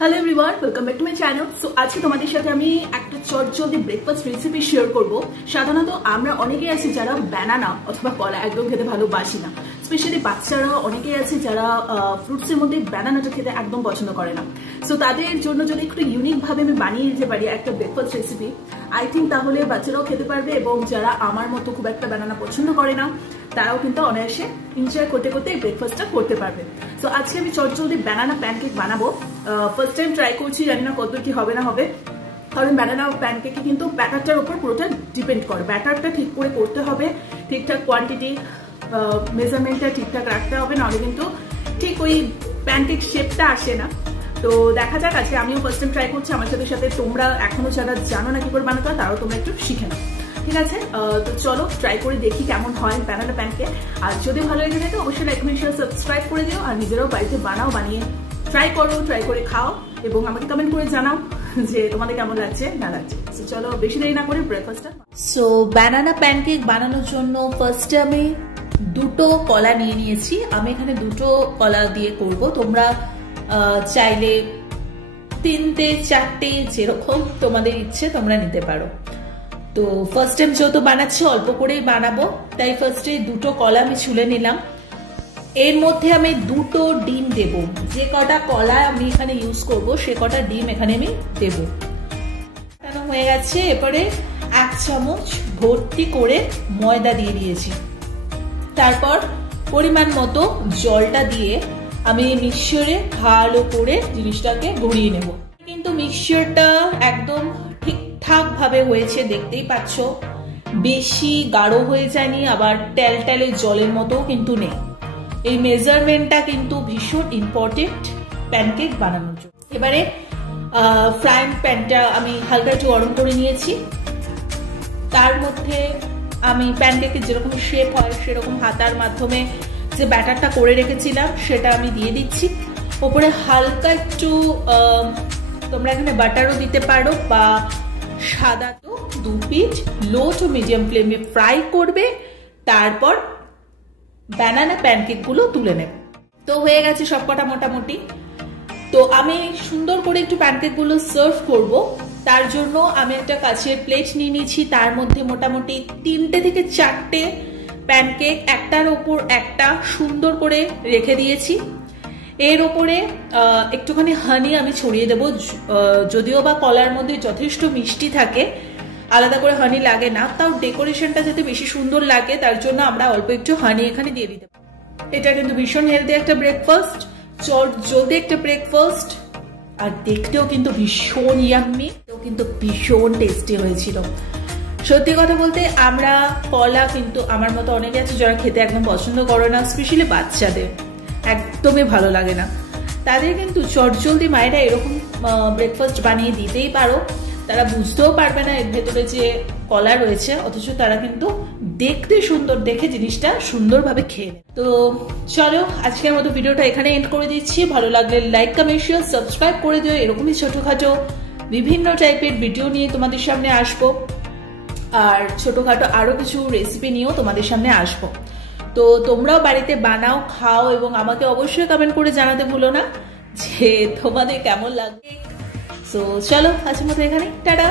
Hello everyone, welcome back to my channel. So আজকে তোমাদের সাথে আমি একটা চটজলদি ব্রেকফাস্ট রেসিপি শেয়ার করব। সাধারণত আমরা অনেকেই আছি যারা ব্যানানা অথবা কলা একদম খেতে ভালোবাসি না। স্পেশালি বাচ্চারা অনেকেই আছে যারা ফ্রুটসের মধ্যে ব্যানানাটা খেতে একদম পছন্দ করে না। সো তাদের জন্য যদি একটু ইউনিকভাবে আমি বানিয়ে দিতে পারি একটা ব্রেকফাস্ট রেসিপি, আই থিঙ্ক তাহলে বাচ্চারাও খেতে পারবে এবং যারা আমার মতো খুব একটা ব্যানানা পছন্দ করে না তারাও কিন্তু অনায়াসে এনজয় করতে করতে এই ব্রেকফাস্টটা করতে পারবে। সো আজকে আমি চটজলদি ব্যানানা প্যানকেক বানাবো। ফার্স্ট টাইম ট্রাই করছি, জানি না কত কি হবে না হবে, কারণ ব্যানানা প্যানকেকে কিন্তু ব্যাটারটার উপর পুরোটা ডিপেন্ড করে। ব্যাটারটা ঠিক করে করতে হবে, ঠিকঠাক কোয়ান্টিটি মেজারমেন্টটা ঠিকঠাক রাখতে হবে, নাহলে কিন্তু ঠিক ওই প্যানকেক শেপটা আসে না। তো দেখা যাক, আজকে আমিও ফার্স্ট টাইম ট্রাই করছি। আমার সাথে সাথে তোমরা এখনো যারা জানো না কি করে বানাতে হয় তারাও তোমরা একটু শিখে নাও, ঠিক আছে? তো চলো ট্রাই করে দেখি কেমন হয় ব্যানানা প্যানকেক। আর যদি ভালো লেগে থাকে অবশ্যই লাইক কমেন্ট শেয়ার সাবস্ক্রাইব করে দিও। আর নিজেরাও বাড়িতে বানাও, বানিয়ে ট্রাই করো, ট্রাই করে খাও এবং আমাকে কমেন্ট করে জানাও যে তোমাদের কেমন লাগছে না লাগছে। সো চলো বেশি দেরি না করে ব্রেকফাস্টটা। সো ব্যানানা প্যানকেক বানানোর জন্য ফার্স্টে আমি দুটো কলা নিয়ে নিয়েছি। আমি এখানে দুটো কলা দিয়ে করব, তোমরা চাইলে তিনটে চারটে যেরকম তোমাদের ইচ্ছে তোমরা নিতে পারো। তো ফার্স্ট টাইম যেহেতু বানাচ্ছি অল্প করেই বানাবো, তাই ফার্স্টে দুটো কলা আমি ছুলে নিলাম। এর মধ্যে আমি দুটো ডিম দেব। যে কটা কলা আমি এখানে ইউজ করব সে কটা ডিম এখানে আমি দেব। হয়ে গেছে। এরপরে 1 চামচ ভর্তি করে ময়দা দিয়ে দিয়েছি। তারপর পরিমাণ মতো জলটা দিয়ে আমি মিক্সচারে ভালো করে জিনিসটাকে গড়িয়ে নেব। কিন্তু মিক্সচারটা একদম ঠিকঠাক ভাবে হয়েছে, দেখতেই পাচ্ছ। বেশি গাঢ় হয়ে যায়নি, আবার টেলটেলে জলের মতো কিন্তু নেই। এই মেজারমেন্টটা কিন্তু ভীষণ ইম্পর্টেন্ট প্যানকেক বানানোর জন্য। এবারে ফ্রাইং প্যানটা আমি হালকা একটু গরম করে নিয়েছি। তার মধ্যে আমি প্যানকেকের যেরকম শেপ হয় সেরকম হাতার মাধ্যমে যে ব্যাটারটা করে রেখেছিলাম সেটা আমি দিয়ে দিচ্ছি। ওপরে হালকা একটু তোমরা এখানে বাটারও দিতে পারো, বা সাদা তো 2 পিঠ লো টু মিডিয়াম ফ্লেমে ফ্রাই করবে। তারপর ব্যানানা প্যানকেকগুলো তুলে নেব। তো হয়ে গেছে সবকটা মোটামুটি। তো আমি সুন্দর করে একটু প্যানকেকগুলো সার্ভ করব। তার জন্য আমি একটা কাচের প্লেট নিয়ে নিয়েছি। তার মধ্যে মোটামুটি 3টে থেকে 4টে প্যানকেক একটার ওপর একটা সুন্দর করে রেখে দিয়েছি। এর ওপরে একটুখানি হানি আমি ছড়িয়ে দেবো। যদিও বা কলার মধ্যে যথেষ্ট মিষ্টি থাকে, আলাদা করে হানি লাগে না, তাও ডেকোরেশনটা যাতে বেশি সুন্দর লাগে তার জন্য আমরা অল্প একটু হানি এখানে দিয়ে দিতে পারি। এটা কিন্তু ভীষণ হেলদি একটা ব্রেকফাস্ট, জলদি একটা ব্রেকফাস্ট, আর দেখতেও কিন্তু ভীষণ ইয়াম্মি, কিন্তু ভীষণ টেস্টি হয়েছিল। সত্যি কথা বলতে আমরা কলা কিন্তু আমার মতো অনেকে আছে যারা খেতে একদম পছন্দ করে না, স্পেশালি বাচ্চাদের একদমই ভালো লাগে না। তাদের কিন্তু চটজলদি মায়েরা এরকম ব্রেকফাস্ট বানিয়ে দিতেই পারো। তারা বুঝতেও পারবে না এর ভেতরে যে কলা রয়েছে, অথচ তারা কিন্তু দেখতে সুন্দর দেখে জিনিসটা সুন্দরভাবে খেয়ে নেয়। তো চলো আজকের মতো ভিডিওটা এখানে এন্ড করে দিচ্ছি। ভালো লাগলে লাইক কমেন্ট শেয়ার সাবস্ক্রাইব করে দিও। এরকমই ছোটখাটো বিভিন্ন টাইপের ভিডিও নিয়ে তোমাদের সামনে আসবো, আর ছোটখাটো আরো কিছু রেসিপি নিয়েও তোমাদের সামনে আসবো। তো তোমরাও বাড়িতে বানাও, খাও এবং আমাকে অবশ্যই কমেন্ট করে জানাতে ভুলো না যে তোমাদের কেমন লাগে। সো চলো আজকের মতো এখানে টাটা।